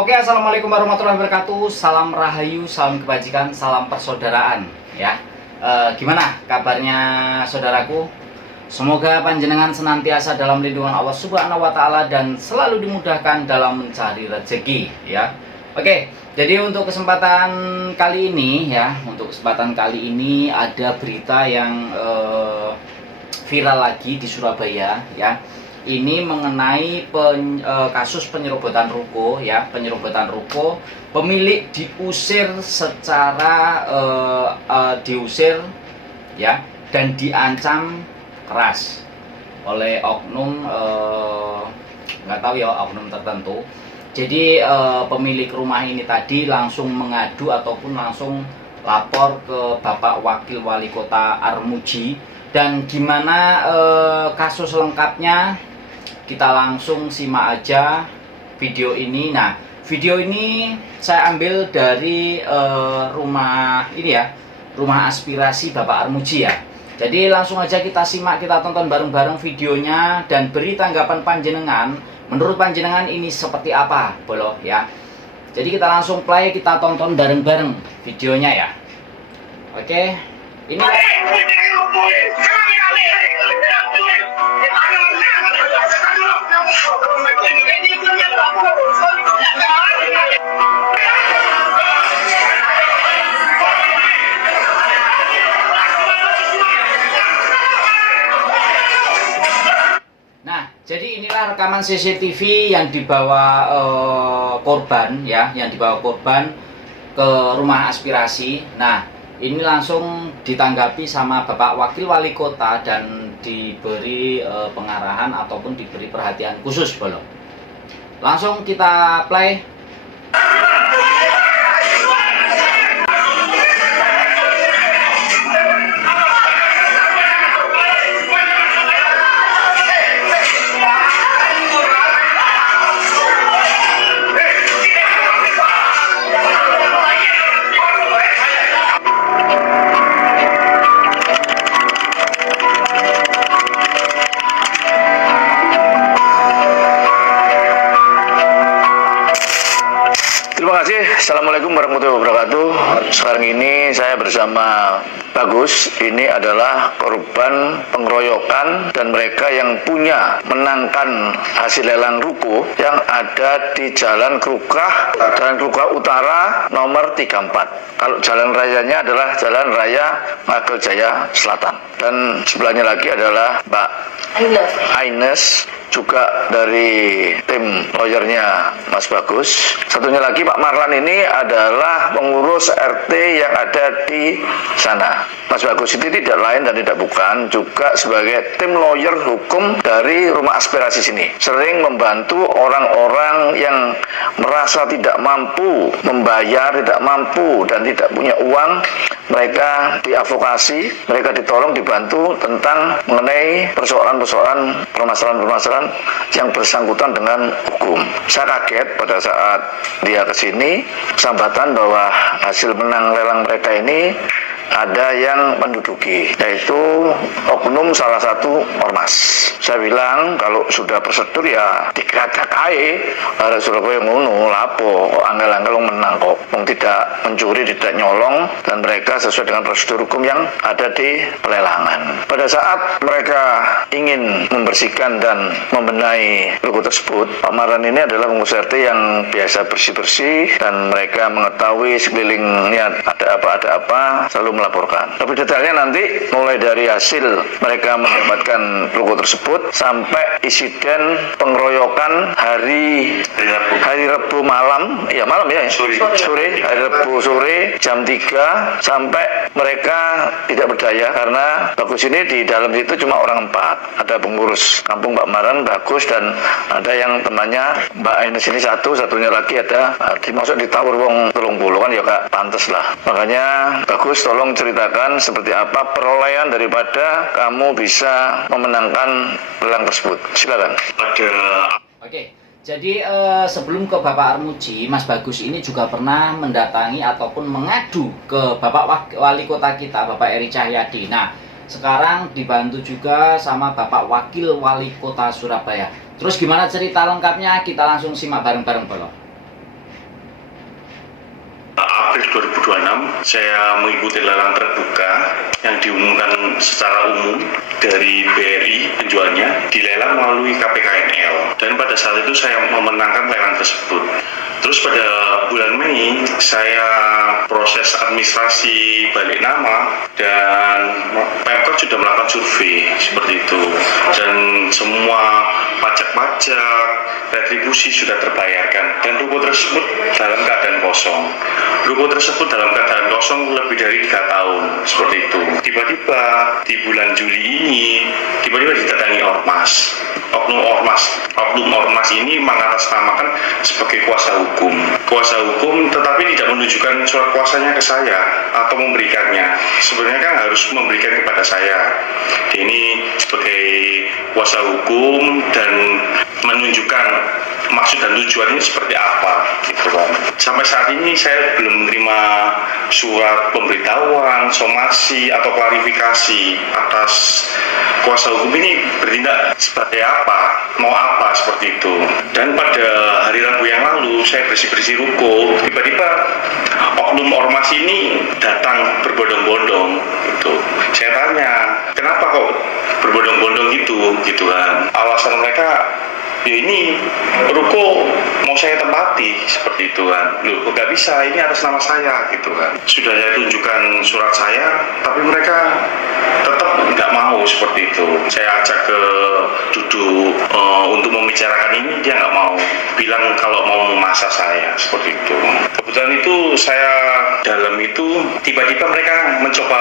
Oke, assalamualaikum warahmatullahi wabarakatuh. Salam rahayu, salam kebajikan, salam persaudaraan. Ya, gimana kabarnya saudaraku? Semoga panjenengan senantiasa dalam lindungan Allah Subhanahu Wa Taala dan selalu dimudahkan dalam mencari rezeki. Ya, oke. Jadi untuk kesempatan kali ini, ada berita yang viral lagi di Surabaya. Ya. Ini mengenai kasus penyerobotan ruko, ya, penyerobotan ruko, pemilik diusir secara diusir, ya, dan diancam keras oleh oknum, nggak tahu ya, oknum tertentu. Jadi pemilik rumah ini tadi langsung mengadu ataupun langsung lapor ke Bapak Wakil Wali Kota Armuji. Dan gimana kasus lengkapnya, kita langsung simak aja video ini. Nah, video ini saya ambil dari rumah ini ya, rumah aspirasi Bapak Armuji ya. Jadi langsung aja kita simak, kita tonton bareng-bareng videonya dan beri tanggapan panjenengan. Menurut panjenengan ini seperti apa, bolo ya. Jadi kita langsung play, kita tonton bareng-bareng videonya ya. Oke, ini jadi inilah rekaman CCTV yang dibawa korban ya, yang dibawa korban ke rumah aspirasi. Nah, ini langsung ditanggapi sama Bapak Wakil Wali Kota dan diberi pengarahan ataupun diberi perhatian khusus, bolo. Langsung kita play. Terima kasih. Assalamualaikum warahmatullahi wabarakatuh. Sekarang ini saya bersama Bagus. Ini adalah korban pengeroyokan dan mereka yang punya menangkan hasil lelang ruko yang ada di Jalan Krukah Utara nomor 34. Kalau jalan rayanya adalah Jalan Raya Magel Jaya Selatan. Dan sebelahnya lagi adalah Mbak Aines, juga dari tim lawyernya Mas Bagus. Satunya lagi Pak Marlan ini adalah pengurus RT yang ada di sana. Mas Bagus ini tidak lain dan tidak bukan juga sebagai tim lawyer hukum dari rumah aspirasi sini. Sering membantu orang-orang yang merasa tidak mampu membayar, tidak mampu dan tidak punya uang. Mereka diadvokasi, mereka ditolong, dibantu tentang mengenai permasalahan yang bersangkutan dengan hukum. Saya kaget pada saat dia kesini, sambatan bahwa hasil menang lelang mereka ini ada yang menduduki, yaitu oknum salah satu ormas. Saya bilang kalau sudah prosedur ya dikatakai ada Surabaya ngono lapo kok angel-angel menang kok, tidak mencuri, tidak nyolong, dan mereka sesuai dengan prosedur hukum yang ada di pelelangan. Pada saat mereka ingin membersihkan dan membenahi ruko tersebut, Pak Maran ini adalah pengurus RT yang biasa bersih-bersih dan mereka mengetahui sekelilingnya ada apa, selalu melaporkan. Lebih detailnya nanti mulai dari hasil mereka mendapatkan ruko tersebut sampai insiden pengeroyokan hari Rabu malam, sore, hari Rabu sore jam 3 sampai mereka tidak berdaya karena Bagus ini di dalam itu cuma orang 4. Ada pengurus kampung Pak Maran, Bagus, dan ada yang temannya Mbak Aines ini satunya lagi ada dimasuk di Tower Wong 30 kan ya Kak, pantes lah. Makanya Bagus tolong ceritakan seperti apa perolehan daripada kamu bisa memenangkan lelang tersebut. Silakan. Oke, jadi sebelum ke Bapak Armuji, Mas Bagus ini juga pernah mendatangi ataupun mengadu ke Bapak Wali Kota kita, Bapak Eri Cahyadi. Nah, sekarang dibantu juga sama Bapak Wakil Wali Kota Surabaya. Terus gimana cerita lengkapnya? Kita langsung simak bareng-bareng, Bolo. April 2026 saya mengikuti lelang terbuka yang diumumkan secara umum dari BRI penjualnya, dilelang melalui KPKNL, dan pada saat itu saya memenangkan lelang tersebut. Terus pada bulan Mei saya proses administrasi balik nama dan Pemkot sudah melakukan survei seperti itu, dan semua pajak-pajak, retribusi sudah terbayarkan, dan ruko tersebut dalam keadaan kosong. Ruko tersebut dalam keadaan kosong lebih dari 3 tahun seperti itu. Tiba-tiba di bulan Juli ini tiba-tiba didatangi ormas. Oknum ormas ini mengatasnamakan sebagai kuasa hukum, tetapi tidak menunjukkan surat kuasanya ke saya atau memberikannya. Sebenarnya kan harus memberikan kepada saya. Ini sebagai kuasa hukum dan menunjukkan maksud dan tujuannya seperti apa, gitu kan. Sampai saat ini saya belum menerima surat pemberitahuan, somasi atau klarifikasi atas kuasa hukum ini bertindak seperti apa, mau apa, seperti itu. Dan pada hari Rabu yang lalu saya bersih-bersih ruko, tiba-tiba oknum ormas ini datang berbondong-bondong gitu. Saya tanya, kenapa kok berbondong-bondong gitu kan. Alasan mereka, ya ini ruko mau saya tempati seperti itu kan. Loh, nggak bisa, ini atas nama saya gitu kan. Sudah saya tunjukkan surat saya, tapi mereka tetap nggak mau seperti itu. Saya ajak ke duduk untuk membicarakan ini, dia nggak mau. Bilang kalau mau memaksa saya seperti itu. Kebetulan itu saya dalam itu tiba-tiba mereka mencoba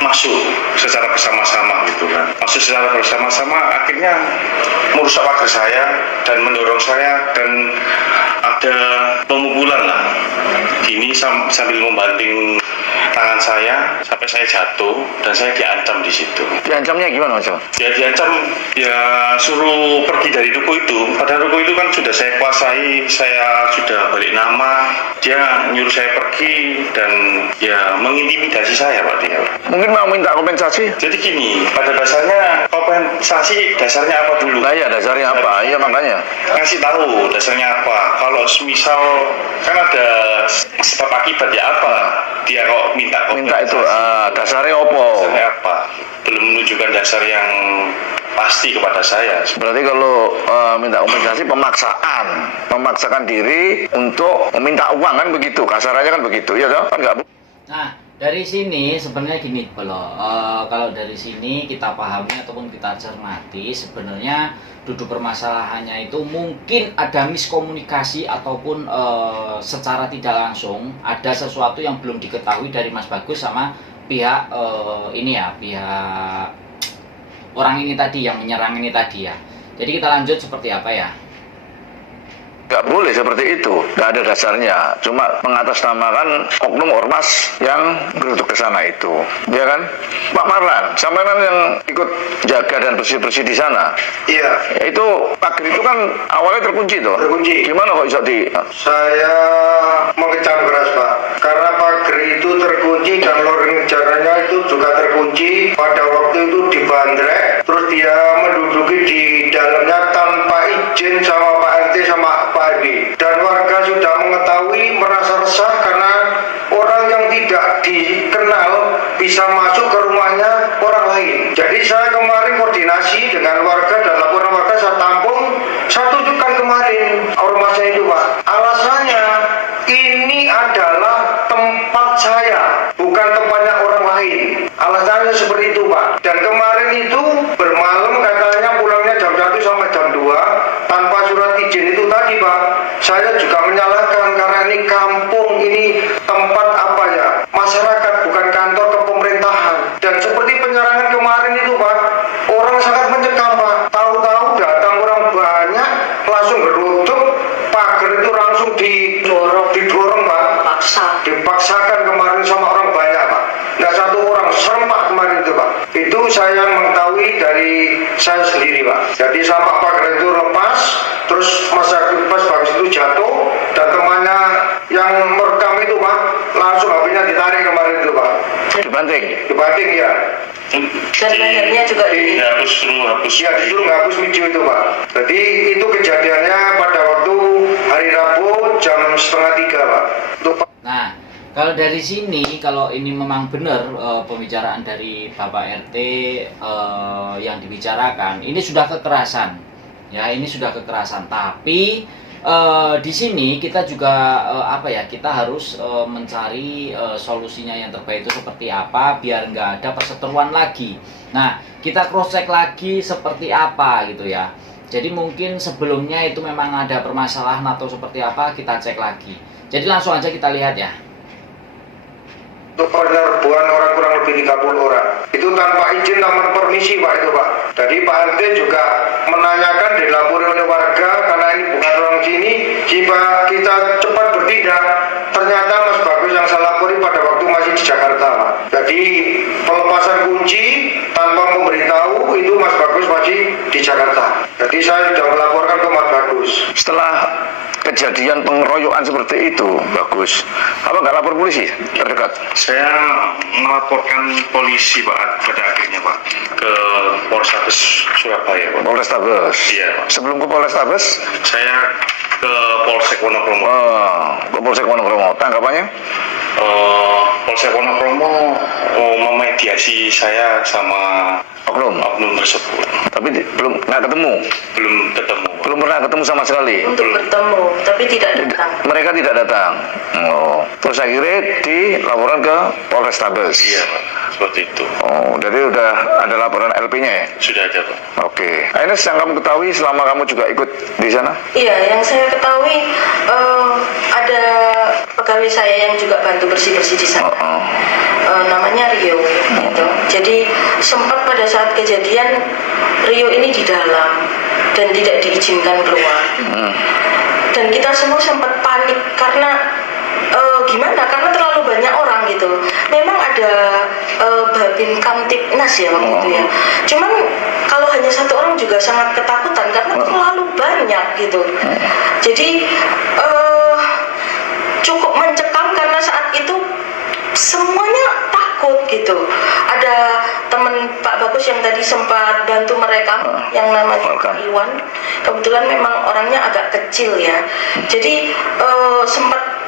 masuk secara bersama-sama gitu kan. Masuk secara bersama-sama akhirnya merusak pagar saya dan mendorong saya, dan ada pemukulan lah. Ini sambil membanting tangan saya sampai saya jatuh dan saya diancam di situ. Diancamnya gimana, Mas? Ya diancam, ya suruh pergi dari ruko itu. Padahal ruko itu kan sudah saya kuasai, saya sudah balik nama. Dia nyuruh saya pergi dan ya mengintimidasi saya, Pak dia. Mungkin mau minta kompensasi? Jadi gini, pada dasarnya kompensasi dasarnya apa dulu? Nah ya, dasarnya apa? Iya makanya. Ngasih tahu dasarnya apa. Kalau misal kan ada sebab akibat ya apa? Dia kok minta itu dasarnya opo? Dasarnya apa? Belum menunjukkan dasar yang pasti kepada saya. Berarti kalau minta kompensasi memaksakan diri untuk meminta uang kan begitu, kasarannya kan begitu, ya toh? Kan nggak. Nah, dari sini sebenarnya gini kalau dari sini kita pahami ataupun kita cermati, sebenarnya duduk permasalahannya itu mungkin ada miskomunikasi ataupun secara tidak langsung ada sesuatu yang belum diketahui dari Mas Bagus sama pihak pihak orang ini tadi yang menyerang ini tadi ya. Jadi kita lanjut seperti apa ya? Nggak boleh seperti itu, nggak ada dasarnya. Cuma mengatasnamakan oknum ormas yang beruntuk ke sana itu, ya kan? Pak Marlan, sampai kan yang ikut jaga dan bersih-bersih di sana. Iya. Itu pagar itu kan awalnya terkunci tuh. Terkunci. Gimana kok bisa di? Saya mengecam keras, Pak. Karena pagar itu terkunci dan lorong jalannya itu juga terkunci. Pada waktu itu dibandrek, terus dia menduduki di dalamnya tanpa izin sama Pak RT sama Pak RW. Dan warga sudah mengetahui, merasa resah karena orang yang tidak dikenal bisa masuk ke rumahnya orang lain. Jadi saya kemarin koordinasi dengan warga dan laporan warga saya tampung, saya tunjukkan kemarin ormasnya itu, Pak. Alasannya ini adalah tempat saya, bukan tempatnya orang lain. Alasannya seperti itu, Pak. Dan kemarin itu bermalam katanya pulangnya jam 1 sampai jam 2 tanpa surat izin itu tadi, Pak. Saya juga menyalahkan karena ini kampung, ini tempat apa ya, masyarakat, bukan kantor kepemerintahan. Dan seperti penyerangan kemarin itu, Pak, orang sangat mencekam, Pak. Tahu-tahu datang orang banyak, langsung geruduk, pagar itu langsung didorong, Pak. Dipaksakan kemarin sama orang banyak, Pak. Nggak satu orang, serempak kemarin itu, Pak. Itu saya mengetahui dari saya sendiri, Pak. Jadi sampah pagar itu lepas, terus Mas Bagus itu jatuh, dan temannya yang merekam itu, Pak, langsung HP-nya ditarik kemarin itu, Pak. Dibanting ya. Dan lehernya juga Dihapus. Ya, disuruh ngapus video itu, Pak. Jadi itu kejadiannya pada waktu hari Rabu jam 2:30, Pak. Nah, Kalau dari sini, kalau ini memang benar pembicaraan dari Bapak RT yang dibicarakan, ini sudah kekerasan, ya ini sudah kekerasan. Tapi di sini kita juga kita harus mencari solusinya yang terbaik itu seperti apa biar nggak ada perseteruan lagi. Nah, kita cross check lagi seperti apa gitu ya. Jadi mungkin sebelumnya itu memang ada permasalahan atau seperti apa, kita cek lagi. Jadi langsung aja kita lihat ya. Untuk penyerbuan orang kurang lebih 30 orang itu tanpa izin tanpa permisi Pak itu Pak. Jadi Pak RT juga menanyakan dilapori oleh warga karena ini bukan orang sini, jika kita cepat bertindak. Ternyata Mas Bagus yang saya lapori pada waktu masih di Jakarta Pak. Jadi pelepasan kunci tanpa memberitahu itu Mas Bagus masih di Jakarta. Jadi saya sudah melaporkan ke Mas Bagus. Setelah kejadian pengeroyokan seperti itu, Bagus, apa nggak lapor polisi terdekat? Saya melaporkan polisi Pak pada akhirnya Pak ke Polrestabes Surabaya Pak. Polrestabes. Iya Pak. Sebelum ke Polrestabes, Saya ke Polsek Wonokromo. ke Polsek Wonokromo. Tanggapannya? Polsek Wonokromo memediasi saya sama Oknum. oknum tersebut. Tapi belum nggak ketemu. Belum ketemu Pak. Belum pernah ketemu sama sekali. Untuk bertemu, tapi tidak datang. Mereka tidak datang. Oh. Terus akhirnya dilaporkan ke Polrestabes. Iya Pak, seperti itu. Oh, jadi udah ada laporan LP-nya ya? Sudah ada Pak. Oke. Ines, yang kamu ketahui selama kamu juga ikut di sana? Iya, yang saya ketahui ada pegawai saya yang juga bantu bersih-bersih di sana. Namanya Rio gitu. Jadi sempat pada saat kejadian Rio ini di dalam dan tidak diizinkan keluar. Dan kita semua sempat panik karena gimana? Karena terlalu banyak orang gitu. Memang ada Babin Kamtibnas ya waktu itu ya. Cuman kalau hanya satu orang juga sangat ketakutan karena terlalu banyak gitu. Jadi cukup mencekam karena saat itu semuanya takut gitu. Ada teman Pak Bagus yang tadi sempat bantu mereka yang namanya Pak Iwan. Kebetulan memang orangnya agak kecil ya. Jadi sempat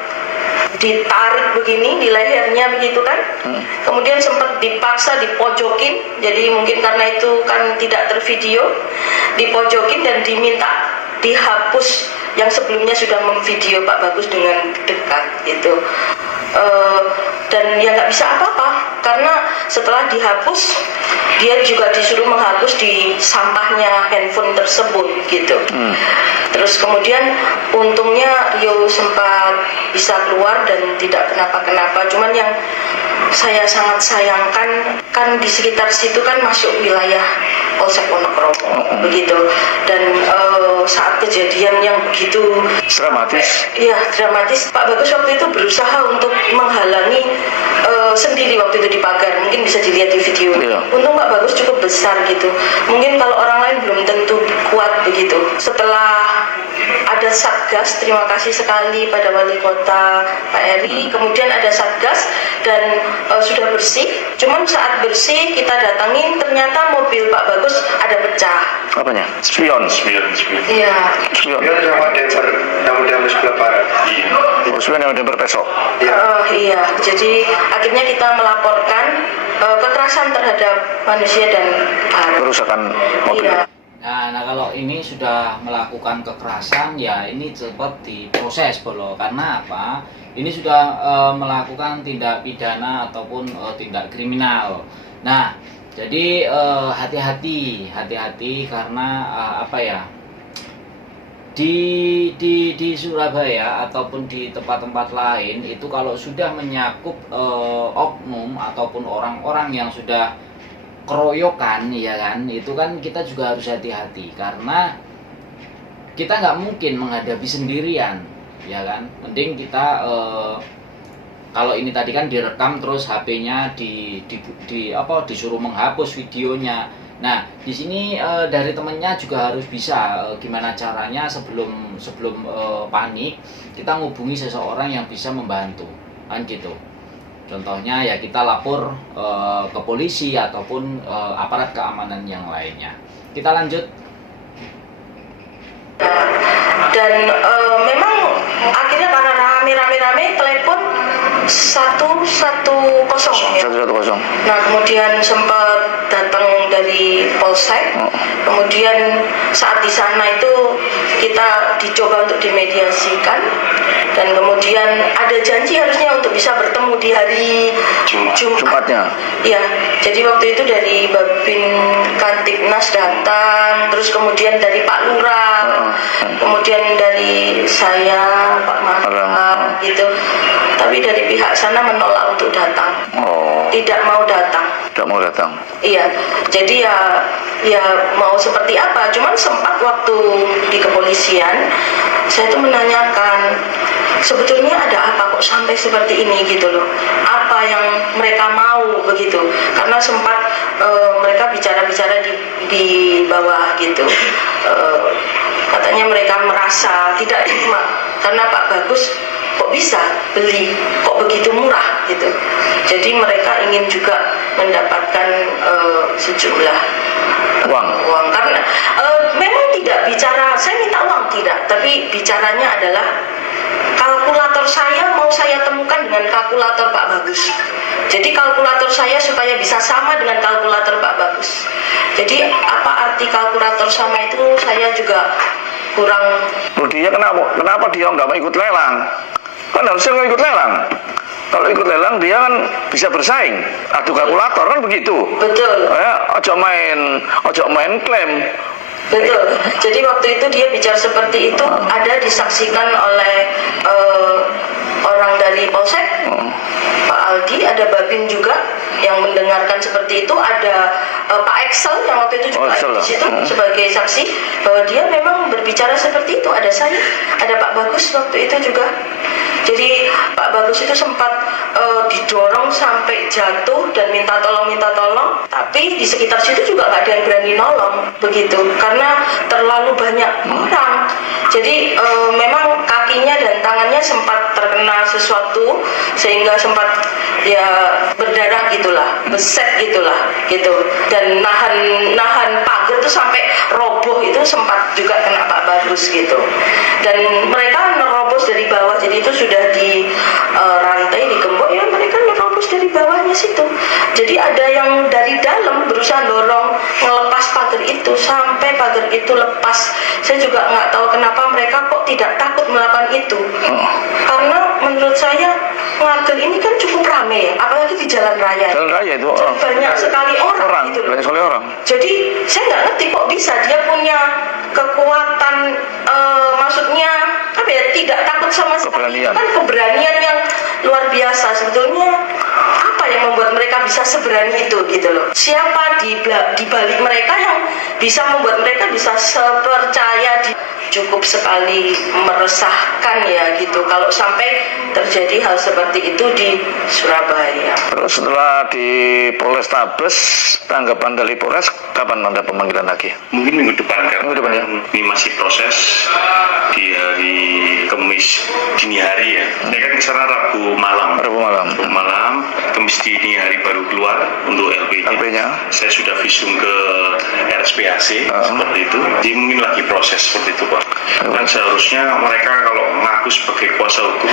ditarik begini di lehernya begitu kan. Kemudian sempat dipaksa dipojokin. Jadi mungkin karena itu kan tidak tervideo, dipojokin dan diminta dihapus yang sebelumnya sudah memvideo Pak Bagus dengan dekat gitu. Dan ya nggak bisa apa-apa karena setelah dihapus dia juga disuruh menghapus di sampahnya handphone tersebut gitu. Terus kemudian untungnya Rio sempat bisa keluar dan tidak kenapa-kenapa. Cuman yang saya sangat sayangkan kan di sekitar situ kan masuk wilayah Polsek Wonokromo begitu. Dan saat kejadian yang begitu Dramatis. Iya, dramatis. Pak Bagus waktu itu berusaha untuk menghalangi sendiri waktu itu di pagar. Mungkin bisa dilihat di video. Iya. Untung Pak Bagus cukup besar gitu. Mungkin kalau orang lain belum tentu kuat begitu. Setelah ada Satgas, terima kasih sekali pada Wali Kota Pak Eri. Kemudian ada Satgas dan sudah bersih. Cuman saat bersih kita datangin ternyata mobil Pak Bagus ada pecah. Apanya? Spion. Iya. Spion. Dia sama Denver, yang sebelah barat. Iya. Oh, spion yang udah berpesok. Iya. Jadi akhirnya kita melaporkan kekerasan terhadap manusia dan barang. Kerusakan mobil. Iya. Nah, kalau ini sudah melakukan kekerasan, ya ini cepat diproses bolo. Karena apa? Ini sudah melakukan tindak pidana ataupun tindak kriminal. Nah, jadi hati-hati karena di Surabaya ataupun di tempat-tempat lain itu kalau sudah menyakup oknum ataupun orang-orang yang sudah keroyokan, ya kan, itu kan kita juga harus hati-hati karena kita nggak mungkin menghadapi sendirian, ya kan. Mending kita kalau ini tadi kan direkam terus HP-nya disuruh menghapus videonya. Nah, di sini dari temennya juga harus bisa gimana caranya sebelum panik kita ngubungi seseorang yang bisa membantu, kan gitu. Contohnya ya kita lapor ke polisi ataupun aparat keamanan yang lainnya. Kita lanjut. Dan memang akhirnya karena rame telepon 110 ya. 110. Nah kemudian sempat datang dari Polsek. Kemudian saat di sana itu kita dicoba untuk dimediasikan. Dan kemudian ada janji harusnya untuk bisa bertemu di hari Jumatnya. Ya, jadi waktu itu dari Babin Kantiknas datang, terus kemudian dari Pak Lurah, kemudian dari saya, Pak Mara, gitu. Tapi dari pihak sana menolak untuk datang, tidak mau datang. Tidak mau datang. Iya, jadi ya mau seperti apa? Cuman sempat waktu di kepolisian, saya tuh menanyakan sebetulnya ada apa kok sampai seperti ini gitu loh. Apa yang mereka mau begitu? Karena sempat mereka bicara-bicara di bawah gitu. Katanya mereka merasa tidak terima karena Pak Bagus kok bisa beli kok begitu murah gitu. Jadi mereka ingin juga mendapatkan sejumlah uang karena memang tidak bicara saya minta uang tidak, tapi bicaranya adalah kalkulator saya mau saya temukan dengan kalkulator Pak Bagus. Jadi kalkulator saya supaya bisa sama dengan kalkulator Pak Bagus. Jadi apa arti kalkulator sama itu saya juga kurang. Loh, dia kenapa dia nggak mau ikut lelang? Kan harusnya nggak ikut lelang. Kalau ikut lelang dia kan bisa bersaing. Adu kalkulator kan begitu. Betul. Ojo main klaim. Betul. Jadi waktu itu dia bicara seperti itu, ada disaksikan oleh orang dari Polsek, Pak Aldi, ada Babin juga yang mendengarkan seperti itu, ada Pak Excel yang waktu itu juga ada di situ sebagai saksi bahwa dia memang berbicara seperti itu. Ada saya, ada Pak Bagus waktu itu juga. Jadi Pak Bagus itu sempat didorong sampai jatuh dan minta tolong, tapi di sekitar situ juga nggak ada yang berani nolong begitu, karena terlalu banyak orang. Jadi memang kakinya dan tangannya sempat terkena sesuatu sehingga sempat ya berdarah gitulah, beset gitulah, gitu. Dan nahan pagar itu sampai roboh itu sempat juga kena Pak Bagus gitu. Dan mereka nerobos dari bawah, jadi itu sudah di rantai digembok ya, mereka nerobos dari bawahnya situ. Jadi ada yang dari dalam berusaha dorong ngelepas pagar itu sampai pagar itu lepas. Saya juga nggak tahu kenapa mereka kok tidak takut melakukan itu. Karena menurut saya Ngagel ini kan cukup ramai ya, apalagi di jalan raya. Jalan raya itu banyak sekali orang gitu loh. Banyak sekali orang. Jadi saya nggak ngerti kok bisa dia punya kekuatan, maksudnya apa ya, tidak takut sama sekali. Itu kan keberanian yang luar biasa sebetulnya. Apa yang membuat mereka bisa seberani itu gitu loh? Siapa di balik mereka yang bisa membuat mereka bisa sepercaya cukup sekali meresahkan ya gitu kalau sampai terjadi hal seperti itu di Surabaya. Terus setelah di Polrestabes, tanggapan dari Polres kapan ada pemanggilan lagi? Mungkin minggu depan kan. Minggu depan ya. Ini masih proses di hari Kamis dini hari ya. Saya kan kesana Rabu malam. Kamis dini hari baru keluar untuk LP-nya. Saya sudah visum ke RSPAC seperti itu. Jadi mungkin lagi proses seperti itu Pak. Dan seharusnya mereka kalau mengaku sebagai kuasa hukum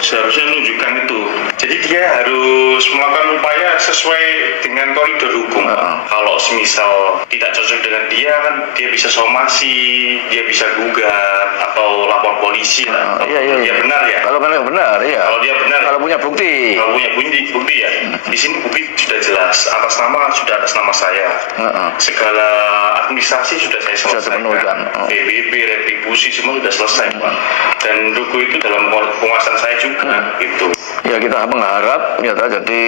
seharusnya menunjukkan itu. Jadi dia harus melakukan upaya sesuai dengan koridor hukum. Kalau semisal tidak cocok dengan dia kan dia bisa somasi, dia bisa gugat atau lapor polisi lah. Dia benar ya. Kalau benar ya. Kalau dia benar. Kalau punya bukti. Kalau punya bukti ya. Di sini bukti sudah jelas. Atas nama saya. Segala administrasi sudah saya selesaikan. PBB, retribusi semua sudah selesai Pak. Dan Ruko itu dalam penguasaan saya juga itu. Ya kita mengharap ya jadi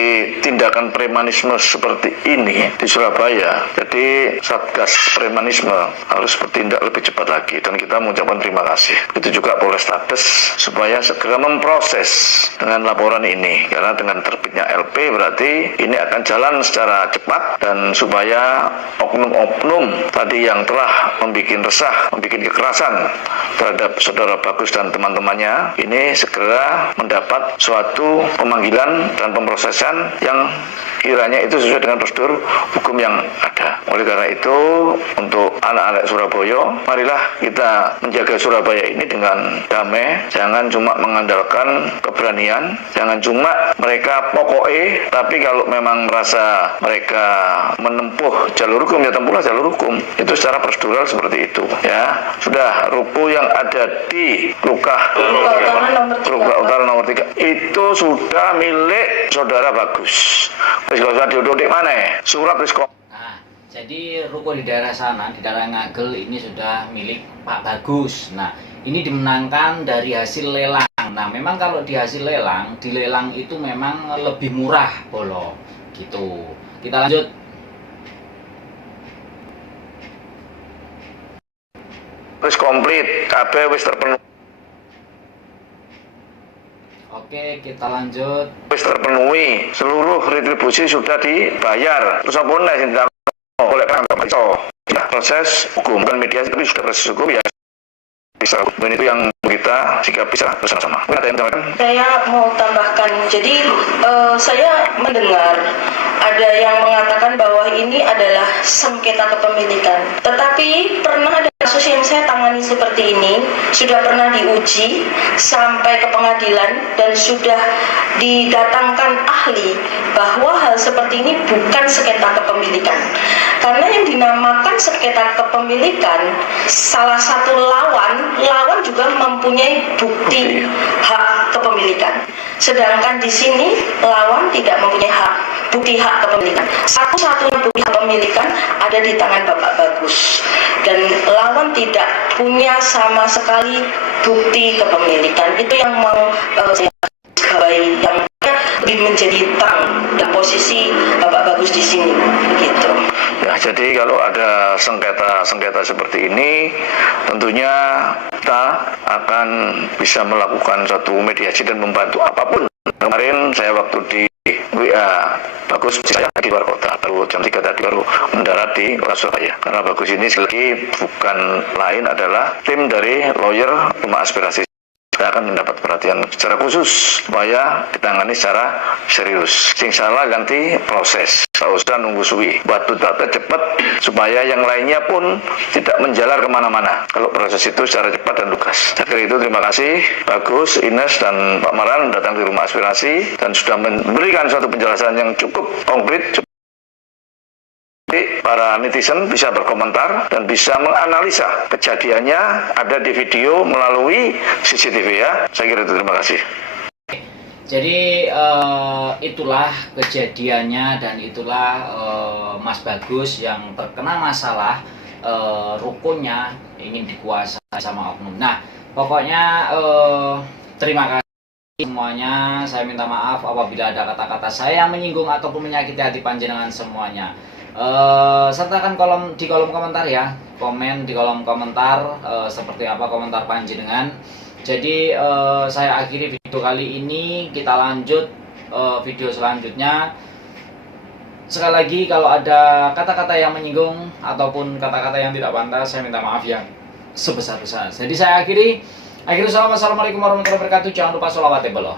tindakan premanisme seperti ini di Surabaya. Jadi Satgas Premanisme harus bertindak lebih cepat lagi dan kita mengucapkan terima kasih. Itu juga Polrestabes supaya segera memproses dengan laporan ini karena dengan terbitnya LP berarti ini akan jalan secara cepat dan supaya oknum-oknum tadi yang telah membuat resah, membuat kekerasan terhadap saudara Bagus dan teman-temannya ini segera mendapat suatu suatu pemanggilan dan pemrosesan yang kiranya itu sesuai dengan prosedur hukum yang ada. Oleh karena itu, untuk anak-anak Surabaya, marilah kita menjaga Surabaya ini dengan damai. Jangan cuma mengandalkan keberanian, jangan cuma mereka pokoknya, tapi kalau memang merasa mereka menempuh jalur hukum, ya tempuhlah jalur hukum. Itu secara prosedural seperti itu. Ya, sudah ruko yang ada di Luka Utara nomor 3 itu sudah milik saudara Bagus. Terus kalau sudah diudik mana ya? Surat risko. Nah, jadi ruko di daerah sana, di daerah Ngagel ini sudah milik Pak Bagus. Nah, ini dimenangkan dari hasil lelang. Nah, memang kalau di hasil lelang, di lelang itu memang lebih murah, Bolo. Gitu. Kita lanjut. Wis komplit, kabeh wis terpenuhi. Oke, kita lanjut. Wis terpenuhi, seluruh retribusi sudah dibayar. Terus apa nih sing oleh kan proses hukum dan mediasi itu sudah proses hukum ya. Bisa dan itu yang kita jika bisa bersama-sama. Ada yang tambahkan? Saya mau tambahkan, jadi saya mendengar ada yang mengatakan bahwa ini adalah sengketa kepemilikan. Tetapi pernah ada kasus yang saya tangani seperti ini, sudah pernah diuji sampai ke pengadilan dan sudah didatangkan ahli bahwa hal seperti ini bukan sengketa kepemilikan. Karena yang dinamakan sengketa kepemilikan, salah satu lawan juga mempunyai bukti hak kepemilikan. Sedangkan di sini lawan tidak mempunyai bukti hak kepemilikan. Satu-satunya bukti hak kepemilikan ada di tangan Bapak Bagus. Dan lawan tidak punya sama sekali bukti kepemilikan. Itu yang mau saya gabai, yang lebih menjadi terang dan posisi Bapak Bagus di sini, gitu. Ya, jadi kalau ada sengketa seperti ini, tentunya kita akan bisa melakukan suatu mediasi dan membantu apapun. Kemarin saya waktu di WA Bagus, saya di luar kota, baru jam 3 tadi baru mendarat di kota Surabaya. Karena Bagus ini sekali lagi bukan lain adalah tim dari lawyer Rumah Aspirasi. Kita akan mendapat perhatian secara khusus supaya ditangani secara serius. Sing salah ganti proses, tak usah nunggu suwi. Buat cepat supaya yang lainnya pun tidak menjalar kemana-mana. Kalau proses itu secara cepat dan lugas. Saya kira itu, terima kasih Bagus, Ines dan Pak Maran datang di Rumah Aspirasi dan sudah memberikan suatu penjelasan yang cukup konkret. Para netizen bisa berkomentar dan bisa menganalisa kejadiannya ada di video melalui CCTV ya. Saya kira itu, terima kasih. Jadi itulah kejadiannya dan itulah Mas Bagus yang terkena masalah rukonya ingin dikuasai sama oknum. Nah, pokoknya terima kasih semuanya. Saya minta maaf apabila ada kata-kata saya yang menyinggung ataupun menyakiti hati panjenengan semuanya. Sertakan di kolom komentar ya, komen di kolom komentar seperti apa komentar panjenengan. Jadi saya akhiri video kali ini, kita lanjut video selanjutnya. Sekali lagi kalau ada kata-kata yang menyinggung ataupun kata-kata yang tidak pantas, saya minta maaf yang sebesar-besar. Jadi saya akhiri. Assalamualaikum warahmatullahi wabarakatuh. Jangan lupa sholawat ya belo.